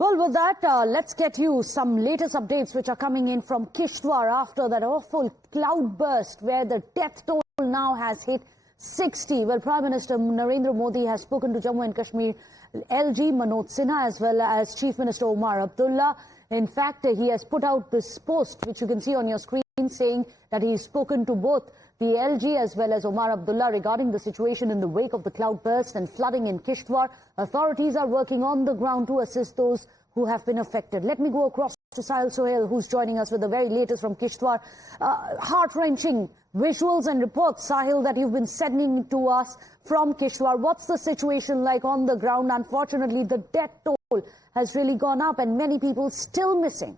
Well, with that, let's get you some latest updates which are coming in from Kishtwar after that awful cloudburst where the death toll now has hit 60. Well, Prime Minister Narendra Modi has spoken to Jammu and Kashmir LG Manoj Sinha as well as Chief Minister Omar Abdullah. In fact, he has put out this post which you can see on your screen saying that he's spoken to both the LG as well as Omar Abdullah regarding the situation in the wake of the cloudburst and flooding in Kishtwar. Authorities are working on the ground to assist those who have been affected. Let me go across to Sahil Sohail, who's joining us with the very latest from Kishtwar. Heart-wrenching visuals and reports, Sahil, that you've been sending to us from Kishtwar. What's the situation like on the ground? Unfortunately, the death toll has really gone up and many people still missing.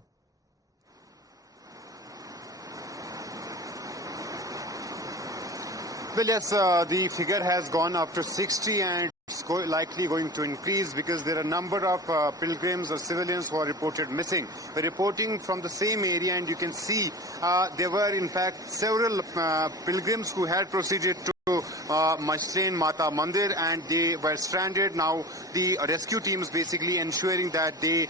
Well, yes, the figure has gone up to 60 and it's likely going to increase because there are a number of pilgrims or civilians who are reported missing. We're reporting from the same area and you can see there were in fact several pilgrims who had proceeded to Mashlain Mata Mandir and they were stranded. Now the rescue teams basically ensuring that they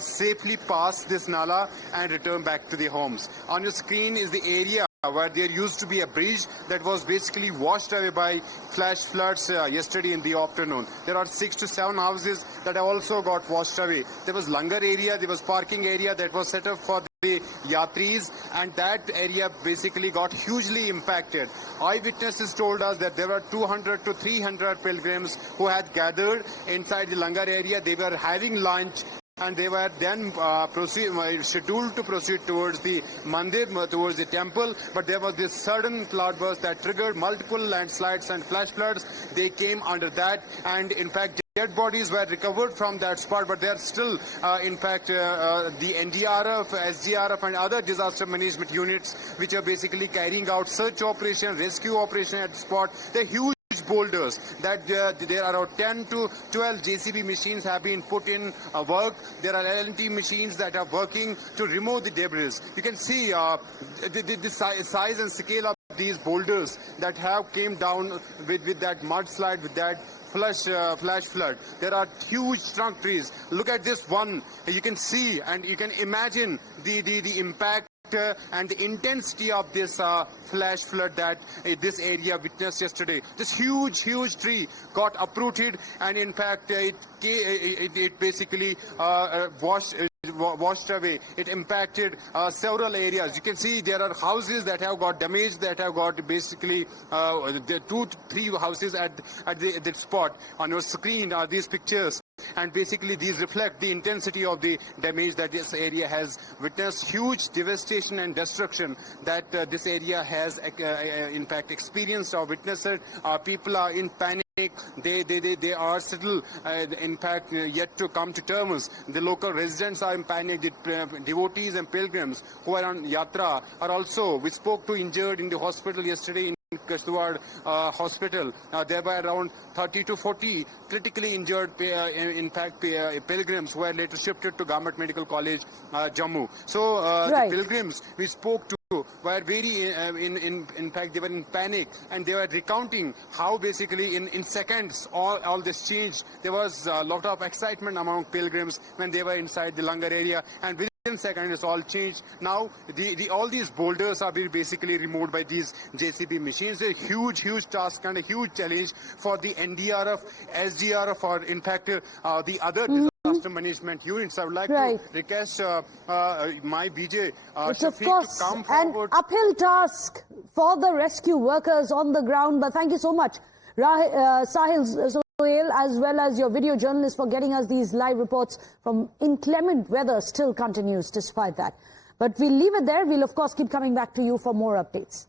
safely pass this Nala and return back to their homes. On your screen is the area where there used to be a bridge that was basically washed away by flash floods yesterday in the afternoon. There are 6 to 7 houses that have also got washed away. There was langar area, there was parking area that was set up for the yatris, and that area basically got hugely impacted. Eyewitnesses told us that there were 200 to 300 pilgrims who had gathered inside the langar area. They were having lunch and they were then scheduled to proceed towards the mandir, towards the temple, but there was this sudden cloudburst that triggered multiple landslides and flash floods. They came under that, and in fact dead bodies were recovered from that spot, but they are still in fact the NDRF, SDRF and other disaster management units which are basically carrying out search operation, rescue operation at the spot. They're huge boulders that there are 10 to 12 JCB machines have been put in work. There are L&T machines that are working to remove the debris. You can see the size and scale of these boulders that have came down with that mudslide, with that flash flood. There are huge trunk trees. Look at this one. You can see and you can imagine the impact and the intensity of this flash flood that this area witnessed yesterday. This huge tree got uprooted and in fact it basically washed away. It impacted several areas. You can see there are houses that have got damaged, that have got basically 2 to 3 houses at the spot. On your screen are these pictures. And basically these reflect the intensity of the damage that this area has witnessed. Huge devastation and destruction that this area has in fact experienced or witnessed. People are in panic. They are still in fact yet to come to terms. The local residents are in panic. The devotees and pilgrims who are on yatra are also, we spoke to injured in the hospital yesterday in Kishtwar hospital. There were around 30 to 40 critically injured in fact pilgrims who were later shifted to Government Medical College Jammu. So the pilgrims we spoke to were very in fact they were in panic and they were recounting how basically in seconds all this changed. There was a lot of excitement among pilgrims when they were inside the langar area, and within seconds it's all changed. Now all these boulders are being basically removed by these JCB machines. A huge task and a huge challenge for the NDRF, SDRF, or in fact the other disaster management units. I would like to request my BJ it's of course to come forward. An uphill task for the rescue workers on the ground, but thank you so much, Sahil Sohail, as well as your video journalist, for getting us these live reports from inclement weather still continues despite that. But we'll leave it there. We'll of course keep coming back to you for more updates.